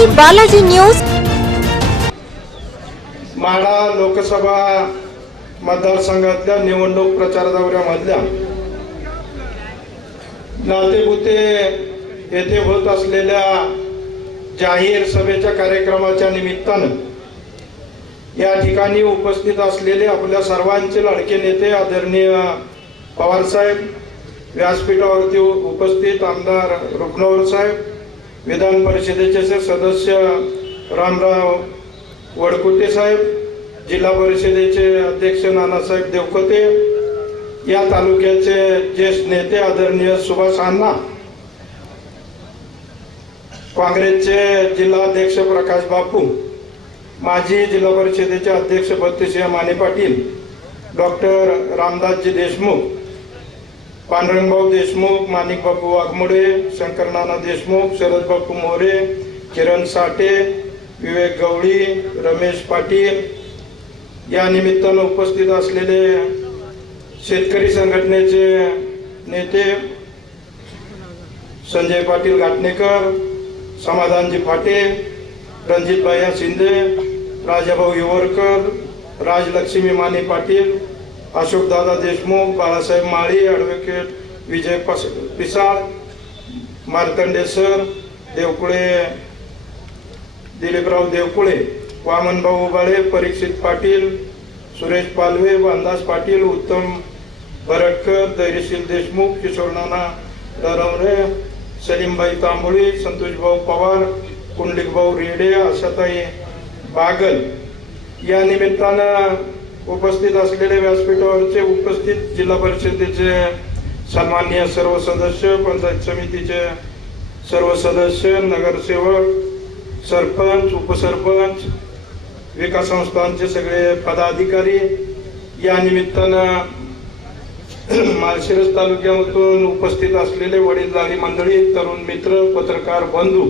पाहण्यासाठी बालाजी न्यूज। माढा लोकसभा मतदारसंघातल्या निवडणूक प्रचार दौऱ्यामधल्या नातेपुते येथे होत असलेल्या जाहीर सभेच्या कार्यक्रमाच्या निमित्तानं या ठिकाणी उपस्थित असलेले आपल्या सर्वांचे लाडके नेते आदरणीय पवार साहेब, व्यासपीठावरती उपस्थित आमदार रुपनवर साहेब, विधान परिषदेचे सदस्य रामराव वडकुटे साहेब, जिल्हा परिषदेचे अध्यक्ष नानासाहेब देवकते, या तालुक्याचे ज्येष्ठ नेते आदरणीय सुभाष अण्णा, काँग्रेसचे जिल्हाध्यक्ष प्रकाश बापू, माजी जिल्हा परिषदेचे अध्यक्ष बत्तीसिंह माने पाटील, डॉक्टर रामदासजी देशमुख, पांडुरंगभाऊ देशमुख, माणिक बापू वाघमोडे, शंकरनाना देशमुख, शरद बापू मोरे, किरण साठे, विवेक गवळी, रमेश पाटील, या निमित्तानं उपस्थित असलेले शेतकरी संघटनेचे नेते संजय पाटील घाटणेकर, समाधानजी फाटे, रणजित भैया शिंदे, राजाभाऊ युवरकर, राजलक्ष्मी माने पाटील, अशोकदादा देशमुख, बाळासाहेब माळी, ॲडव्होकेट विजय पिसाळ, मार्तंडे सर, देवकुळे दिलीपराव देवकुळे, वामनभाऊ उबाळे, परीक्षित पाटील, सुरेश पालवे, अंदाज पाटील, उत्तम भरटकर, धैर्यशील देशमुख, किशोरनाना दरवरे, सलीमबाई तांबोळी, संतोषभाऊ पवार, कुंडलिकभाऊ रेडे, आशाताई बागल, या निमित्तानं उपस्थित असलेले व्यासपीठावरचे उपस्थित जिल्हा परिषदेचे सन्माननीय सर्व सदस्य, पंचायत समितीचे सर्व सदस्य, नगरसेवक, सरपंच, उपसरपंच, विकास संस्थांचे सगळे पदाधिकारी, या निमित्तानं माळशिरस तालुक्यामधून उपस्थित असलेले वडीलधारी मंडळी, तरुण मित्र, पत्रकार बंधू,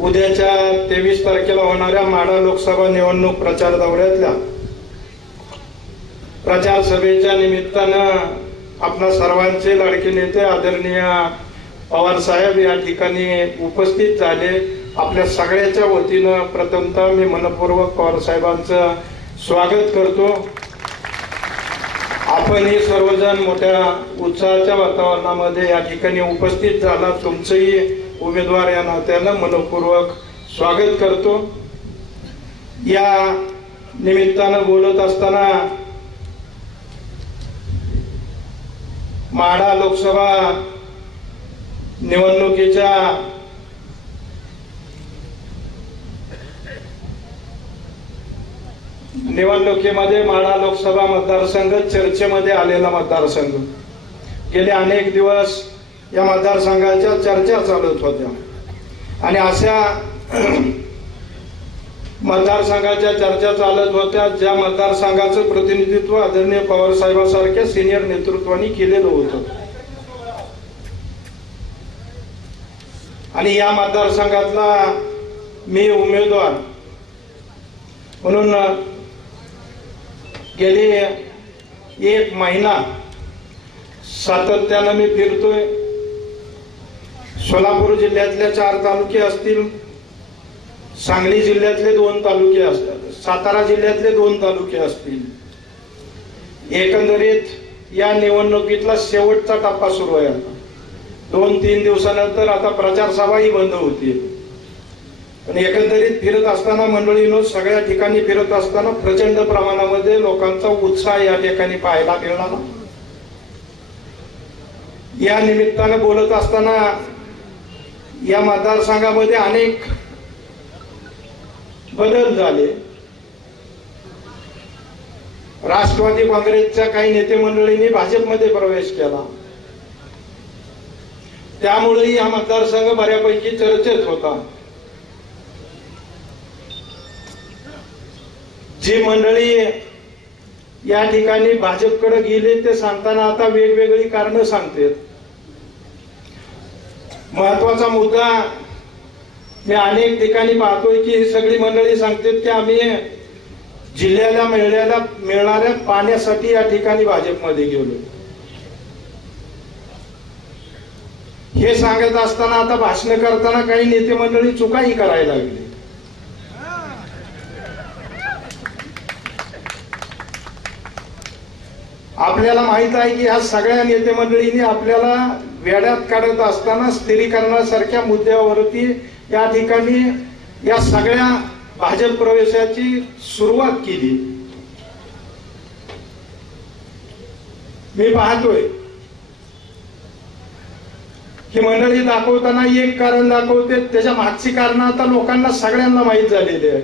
उद्याच्या 23 तारखेला होणाऱ्या माढा लोकसभा निवडणूक प्रचार दौऱ्यातल्या प्रचार सभेच्या निमित्तानं आपल्या सर्वांचे लाडके नेते आदरणीय पवार साहेब या ठिकाणी उपस्थित झाले। आपल्या सगळ्याच्या वतीनं प्रथमतः मी मनपूर्वक पवार साहेबांचं स्वागत करतो। आपणही सर्वजण मोठ्या उत्साहाच्या वातावरणामध्ये या ठिकाणी उपस्थित झाला, तुमचंही उमेदवार या नात्यानं मनपूर्वक स्वागत करतो। या निमित्तानं बोलत असताना माढा लोकसभा निवडणुकीमध्ये माढा लोकसभा मतदारसंघ चर्चेमध्ये आलेला मतदारसंघ, गेले अनेक दिवस या मतदारसंघाच्या चर्चा चालत होत्या आणि अशा मतदारसंघाच्या चर्चा चालत होत्या ज्या मतदारसंघाचं प्रतिनिधित्व आदरणीय पवार साहेबांसारख्या सिनियर नेतृत्वाने केलेलं होतं आणि या मतदारसंघातला मी उमेदवार म्हणून गेली 1 महिना सातत्यानं मी फिरतोय। सोलापूर जिल्ह्यातले 4 तालुके असतील, सांगली जिल्ह्यातले 2 तालुके असतात, सातारा जिल्ह्यातले 2 तालुके असतील। एकंदरीत या निवडणुकीतला शेवटचा टप्पा सुरू आहे। 2-3 दिवसानंतर आता प्रचार सभाही बंद होतील। पण एकंदरीत फिरत असताना मंडळींनो, सगळ्या ठिकाणी फिरत असताना प्रचंड प्रमाणामध्ये लोकांचा उत्साह या ठिकाणी पाहायला मिळाला। या निमित्तानं बोलत असताना या मतदारसंघामध्ये अनेक बदल झाले। राष्ट्रवादी काँग्रेसच्या काही नेते मंडळींनी भाजपमध्ये प्रवेश केला, त्यामुळे हा मतदारसंघ बऱ्यापैकी चर्चेत होता। जी मंडळी या ठिकाणी भाजपकडे गेले ते सांगताना आता वेगवेगळी कारण सांगतात। महत्वाचा मुद्दा मी अनेक ठिकाणी पाहतोय की ही सगळी मंडळी सांगतात की आम्ही जिल्ह्याला मिळणाऱ्या पाण्यासाठी या ठिकाणी भाजपमध्ये गेलो। हे सांगत असताना आता भाषण करताना काही नेते मंडळी चुकाही करायला लागली. आपल्याला माहित आहे की ह्या सगळ्या नेते मंडळींनी आपल्याला वेड्यात काढत असताना स्थिरीकरणासारख्या मुद्द्यावरती या ठिकाणी या सगळ्या भाजप प्रवेशाची सुरुवात केली. मी पाहतोय ही मंडळी दाखवताना एक कारण दाखवते, त्याच्या मागची कारण आता लोकांना सगळ्यांना माहीत झालेली आहे.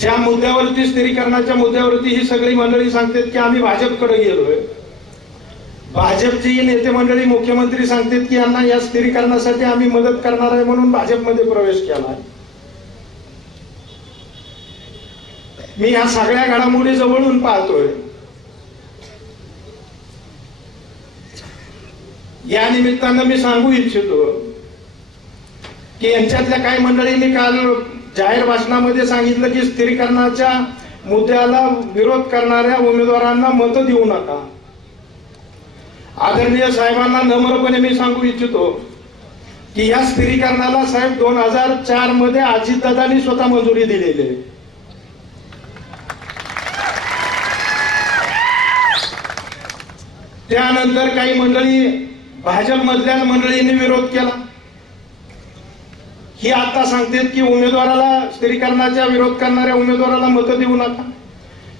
ज्या मुद्द्यावरती स्थिरीकरणाच्या मुद्द्यावरती ही सगळी मंडळी सांगतात की आम्ही भाजपकडे गेलोय, भाजपची नेते मंडळी मुख्यमंत्री सांगतात की यांना या स्थिरीकरणासाठी आम्ही मदत करणार आहे म्हणून भाजपमध्ये प्रवेश केला. मी या सगळ्या घडामोडी जवळून पाहतोय. या निमित्तानं मी सांगू इच्छितो की यांच्यातल्या काही मंडळींनी काल जाहीर भाषणामध्ये सांगितलं की स्थिरीकरणाच्या मुद्द्याला विरोध करणाऱ्या उमेदवारांना मत देऊ नका. आदरणीय साहेबांना नम्रपणे मी सांगू इच्छितो की या स्थिरीकरणाला साहेब 2004 मध्ये अजितदादांनी स्वतः मंजुरी दिलेली आहे. त्यानंतर काही मंडळी भाजप मधल्या मंडळींनी विरोध केला. ही आता सांगतात की उमेदवाराला स्थिरीकरणाचा विरोध करणाऱ्या उमेदवाराला मत देऊ नका.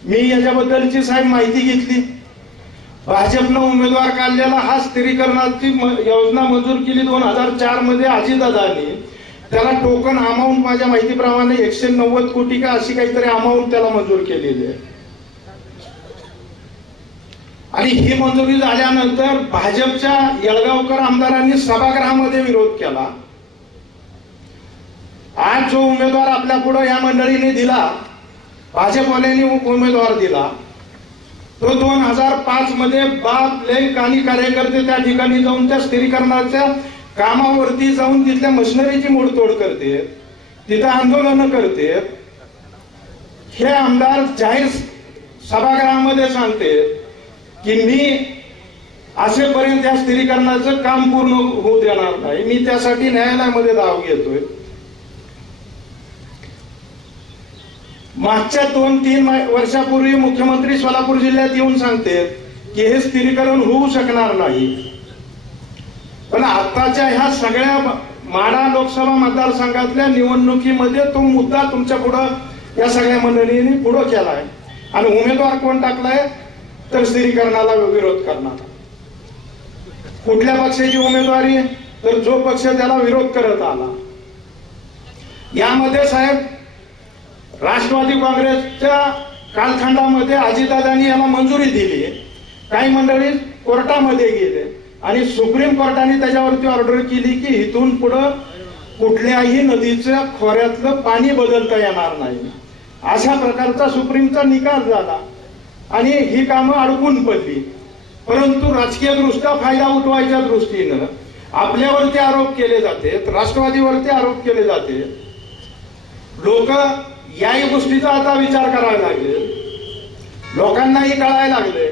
मी याच्याबद्दलची साहेब माहिती घेतली. भाजपनं उमेदवार काढलेला हा स्थिरीकरणाची योजना मंजूर केली 2004 मध्ये अजितदादांनी. त्याला टोकन अमाऊंट माझ्या माहितीप्रमाणे 190 कोटी का अशी काहीतरी अमाऊंट त्याला मंजूर केलेली आहे. आणि ही मंजुरी झाल्यानंतर भाजपच्या येळगावकर आमदारांनी सभागृहामध्ये विरोध केला. आज जो उमेदवार आपल्या पुढे या मंडळीने दिला, भाजपवाल्यांनी उमेदवार दिला, तो 2005 मध्ये बाप लेक आणि कार्यकर्ते त्या ठिकाणी जाऊन त्या स्थिरीकरणाच्या कामावरती जाऊन तिथल्या मशिनरीची मोडतोड करते, तिथं आंदोलन करते. हे आमदार जाहीर सभागृहामध्ये सांगते की मी असेपर्यंत या स्थिरीकरणाचं काम पूर्ण होऊ देणार नाही, मी त्यासाठी न्यायालयामध्ये दावा घेतोय. मागच्या 2-3 वर्षापूर्वी मुख्यमंत्री सोलापूर जिल्ह्यात येऊन सांगते की हे स्थिरीकरण होऊ शकणार नाही. पण आताच्या ह्या सगळ्या माढा लोकसभा मतदारसंघातल्या निवडणुकीमध्ये तो मुद्दा तुमच्या पुढे या सगळ्या मंडळींनी पुढे केलाय. आणि उमेदवार कोण टाकलाय तर स्थिरीकरणाला विरोध करणार. कुठल्या पक्षाची उमेदवारी तर जो पक्ष त्याला विरोध करत आला. यामध्ये साहेब राष्ट्रवादी काँग्रेसच्या कालखंडामध्ये अजितदादांनी याला मंजुरी दिली. काही मंडळी कोर्टामध्ये गेले आणि सुप्रीम कोर्टाने त्याच्यावरती ऑर्डर केली की इथून पुढे कुठल्याही नदीच्या खोऱ्यातलं पाणी बदलता येणार नाही. अशा प्रकारचा सुप्रीमचा निकाल झाला आणि ही कामं अडकून पडली. परंतु राजकीय दृष्ट्या फायदा उठवायच्या दृष्टीनं आपल्यावरती आरोप केले जाते, राष्ट्रवादीवरती आरोप केले जाते. लोक याही गोष्टीचा आता विचार करायला लागले. लोकांनाही कळायला लागले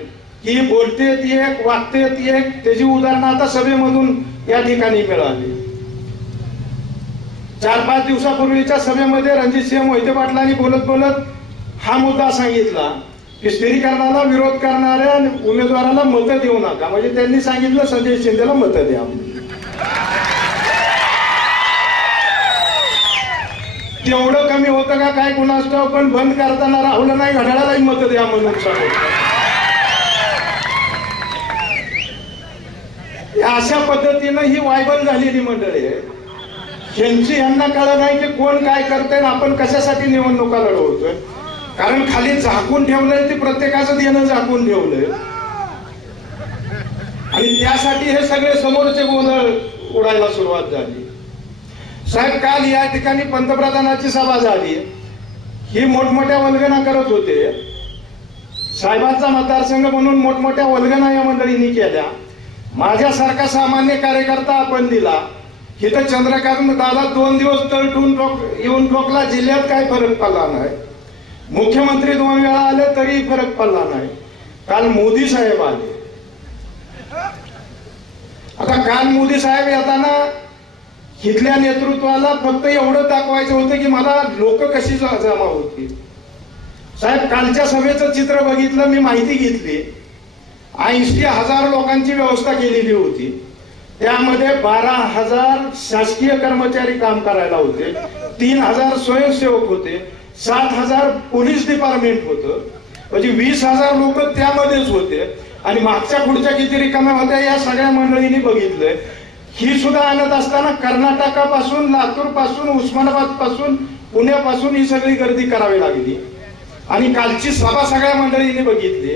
की बोलते ती एक, वागते ती एक. त्याची उदाहरणं आता सभेमधून या ठिकाणी मिळाली. 4-5 दिवसापूर्वीच्या सभेमध्ये रणजितसिंह मोहिते पाटलांनी बोलत बोलत हा मुद्दा सांगितला की स्थिरीकरणाला विरोध करणाऱ्या उमेदवाराला मतं देऊ नका. म्हणजे त्यांनी सांगितलं संजय शिंदेला मतं द्या. तेवढं कमी होतं का काय कुणास ठाऊक, पण बंद करताना राहुल नाही घड्याळालाही मतं द्या म्हणून सांगितलं. अशा पद्धतीनं ही वायबल झालेली मंडळी आहे. यांना कळलं नाही की कोण काय करतंय, आपण कशासाठी निवडणुका लढवतोय. कारण खाली झाकून ठेवलंय ते प्रत्येकाचं देणं झाकून ठेवलंय आणि त्यासाठी हे सगळे समोरचे गोंधळ उडायला सुरुवात झाली. साहेब काल या ठिकाणी पंतप्रधानांची सभा झाली. ही मोठमोठ्या वल्गना करत होते. साहेबांचा मतदारसंघ म्हणून मोठमोठ्या वल्गना या मंडळींनी केल्या. माझ्यासारखा सामान्य कार्यकर्ता आपण दिला. इथं चंद्रकांत दादा 2 दिवस तळटून येऊन ठोकला, जिल्ह्यात काय फरक पडला नाही. मुख्यमंत्री 2 वेळा आले तरी फरक पडला नाही. काल मोदी साहेब आले आता काल मोदी साहेब येताना इथल्या नेतृत्वाला फक्त एवढं दाखवायचं होतं की मला लोक कशी जमा होती. साहेब कालच्या सभेचं चित्र बघितलं, मी माहिती घेतली. 80,000 लोकांची व्यवस्था केलेली होती. त्यामध्ये 12,000 शासकीय कर्मचारी काम करायला होते, 3,000 स्वयंसेवक होते, 7,000 पोलीस डिपार्टमेंट होतं, म्हणजे 20,000 लोक त्यामध्येच होते. आणि मागच्या पुढच्या किती रिकाम्या होत्या या सगळ्या मंडळींनी बघितलंय. ही सुद्धा आणत असताना कर्नाटकापासून, लातूर पासून, उस्मानाबाद पासून, पुण्यापासून ही सगळी गर्दी करावी लागली. आणि कालची सभा सगळ्या मंडळींनी बघितली.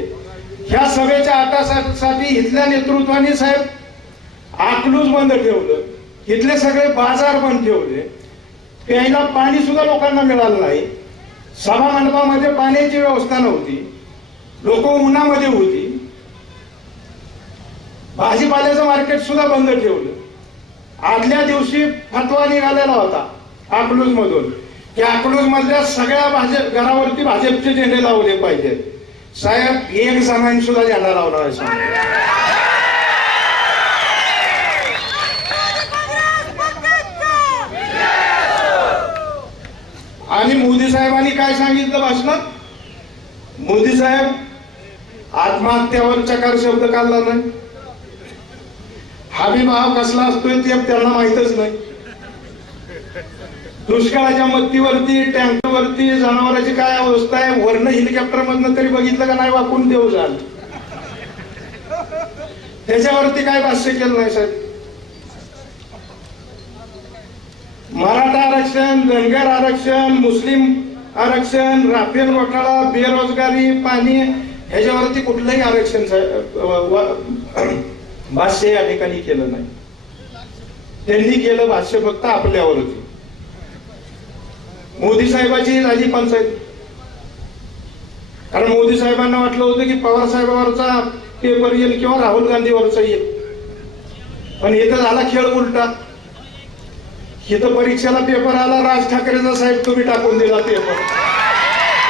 ह्या सभेच्या आटासाठी इथल्या नेतृत्वाने साहेब अकलूज बंद ठेवलं, इथले सगळे बाजार बंद ठेवले, प्यायला पाणी सुद्धा लोकांना मिळालं नाही. सभा मंडपामध्ये पाण्याची व्यवस्था नव्हती, लोक उन्हामध्ये होती. भाजीपाल्याचं मार्केट सुद्धा बंद ठेवलं. आदल्या दिवशी फतवा निघालेला होता अकलूज मधून की अकलूज मधल्या सगळ्या घरावरती भाजपचे झेंडे लावले पाहिजेत. साहेब एक जणांनी सुद्धा झेंडा लावला आहे. आणि मोदी साहेबांनी काय सांगितलं भाषणात? मोदी साहेब आत्महत्यावर चकार शब्द काढला नाही. हमी भाव कसला असतोय ते त्यांना माहितच नाही. दुष्काळाच्या मत्तीवरती, टँकरवरती जनावरांची काय अवस्था आहे, वर्ण हेलिकॉप्टर मधनं तरी बघितलं का नाही वाकून देऊ झालं. त्याच्यावरती काय भाष्य केलं नाही साहेब. मराठा आरक्षण, धनगर आरक्षण, मुस्लिम आरक्षण, राफेल घोटाळा, बेरोजगारी, पाणी ह्याच्यावरती कुठलंही आरक्षण भाष्य या ठिकाणी केलं नाही. त्यांनी केलं भाष्य फक्त आपल्यावरती. मोदी साहेबाची झाली पंचायत. कारण मोदी साहेबांना वाटलं होतं की पवार साहेबांवरचा पेपर येईल किंवा राहुल गांधीवरचा येईल. पण इथं झाला खेळ उलटा. इथं परीक्षेला पेपर आला, राज ठाकरेचा साहेब तुम्ही टाकून दिला पेपर.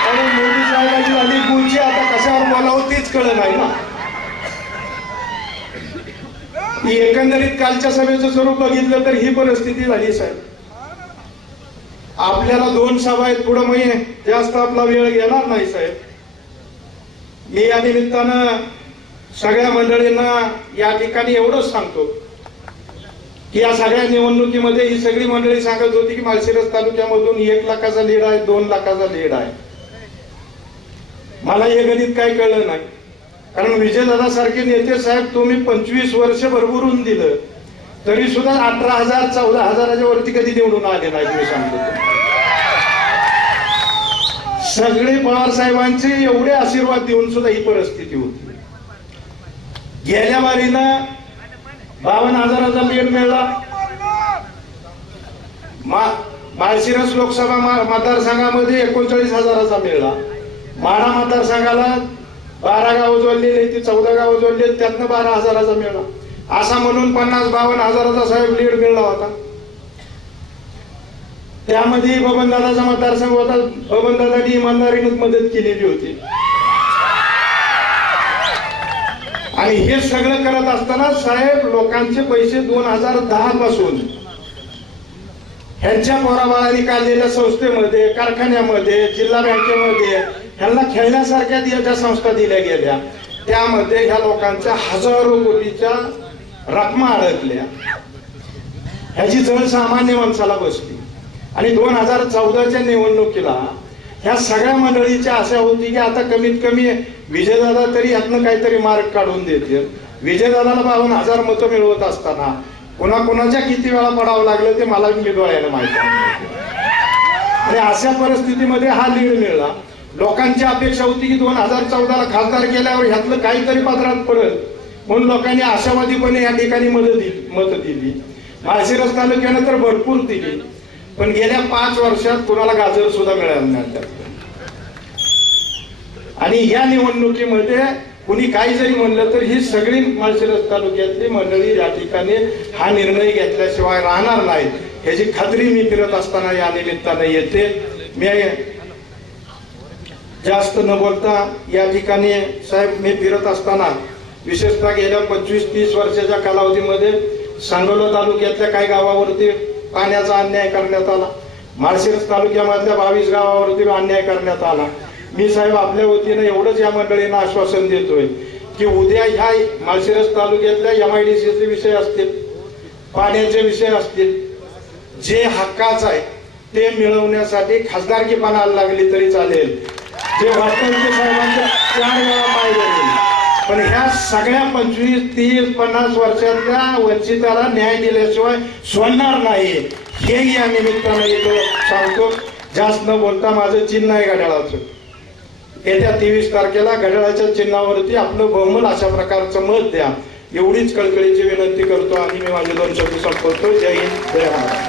आणि मोदी साहेबांची झाली गुंची. आता कशावर बोलावं तेच कळलं नाही ना. एकंदरीत कालच्या सभेचं स्वरूप बघितलं तर ही परिस्थिती झाली साहेब. आपल्याला 2 सभा आहेत, पुढे मी जास्त आपला वेळ घेणार नाही साहेब. मी या निमित्तानं सगळ्या मंडळींना या ठिकाणी एवढंच सांगतो की या सगळ्या निवडणुकीमध्ये ही सगळी मंडळी सांगत होती की माळशिरस तालुक्यामधून 1 लाखाचा लीड आहे, 2 लाखाचा लीड आहे. मला हे गणित काय कळलं नाही. कारण विजयदादा सारखे नेते साहेब तुम्ही 25 वर्ष भरभरून दिलं तरी सुद्धा 18,000 14,000च्या वरती कधी निवडून आले नाही. मी सांगतो सगळे पवार साहेबांचे एवढे आशीर्वाद देऊन सुद्धा ही परिस्थिती होती. गेल्या बारीनं 52,000चा लीड मिळला. माळशिरस लोकसभा मतदारसंघामध्ये 39,000चा मिळला. माढा मतदारसंघाला 12 गावं जोडलेली, ती 14 गावं जोडलेली, त्यातनं 12,000चा मिळाला. असा म्हणून 50-52,000चा साहेब लीड मिळला होता. त्यामध्ये बबनदादाचा मतदारसंघ होता. बबनदादांनी इमानदारीने मदत केलेली होती. आणि हे सगळं करत असताना साहेब लोकांचे पैसे 2010 पासून ह्यांच्या पोराबाळांनी काढलेल्या संस्थेमध्ये, कारखान्यामध्ये, जिल्हा बँकेमध्ये ह्यांना खेळण्यासारख्या ज्या संस्था दिल्या गेल्या त्यामध्ये ह्या लोकांच्या हजारो कोटीच्या रकमा अडकल्या. ह्याची जण सामान्य माणसाला बसली. आणि 2014च्या निवडणुकीला ह्या सगळ्या मंडळीच्या आशा होती की आता कमीत कमी विजयदादा तरी यातनं काहीतरी मार्ग काढून देतील. विजयदादाला 52,000 मतं मिळवत असताना कोणाकोणाच्या किती वेळा पडावं लागलं ते मला डोळ्याला माहिती. आणि अशा परिस्थितीमध्ये हा लीड मिळाला. लोकांची अपेक्षा होती की 2014ला खासदार केल्यावर ह्यातलं काहीतरी पदरात पडेल म्हणून लोकांनी आशावादीपणे या ठिकाणी मतं दिली. माळशिरस तालुक्यानं तर भरपूर दिली. पण गेल्या 5 वर्षात कुणाला गाजर सुद्धा मिळालं नाही. आणि या निवडणुकीमध्ये कुणी काही जरी म्हणलं तर ही सगळी माळशिरस तालुक्यातली मंडळी या ठिकाणी हा निर्णय घेतल्याशिवाय राहणार नाही ह्याची खात्री मी फिरत असताना या निमित्तानं येते. मी जास्त न बोलता या ठिकाणी साहेब मी फिरत असताना विशेषतः गेल्या 25-30 वर्षाच्या कालावधीमध्ये सांगोला तालुक्यातल्या काही गावावरती पाण्याचा अन्याय करण्यात आला. माळशिरस तालुक्यामधल्या 22 गावावरती अन्याय करण्यात आला. मी साहेब आपल्या वतीने एवढंच या मंडळींना आश्वासन देतोय की उद्या ह्या माळशिरस तालुक्यातल्या MIDCचे विषय असतील, पाण्याचे विषय असतील, जे हक्काचं आहे ते मिळवण्यासाठी खासदारकी पानाला लागली तरी चालेल. जे वास्तविक साहेबांच्या 4 वेळा पाय धरले, पण ह्या सगळ्या 25, 30, 50 वर्षातल्या वंचिताला न्याय दिल्याशिवाय सोडणार नाही, हेही या निमित्तानं इथं सांगतो. जास्त न बोलता माझं चिन्ह आहे घड्याळाचं. येत्या 23 तारखेला घड्याळाच्या चिन्हावरती आपलं बहुमत अशा प्रकारचं मत द्या, एवढीच कळकळीची विनंती करतो आणि मी माझे 2 शब्द संपवतो. जय हिंद, जय महाराष्ट्र.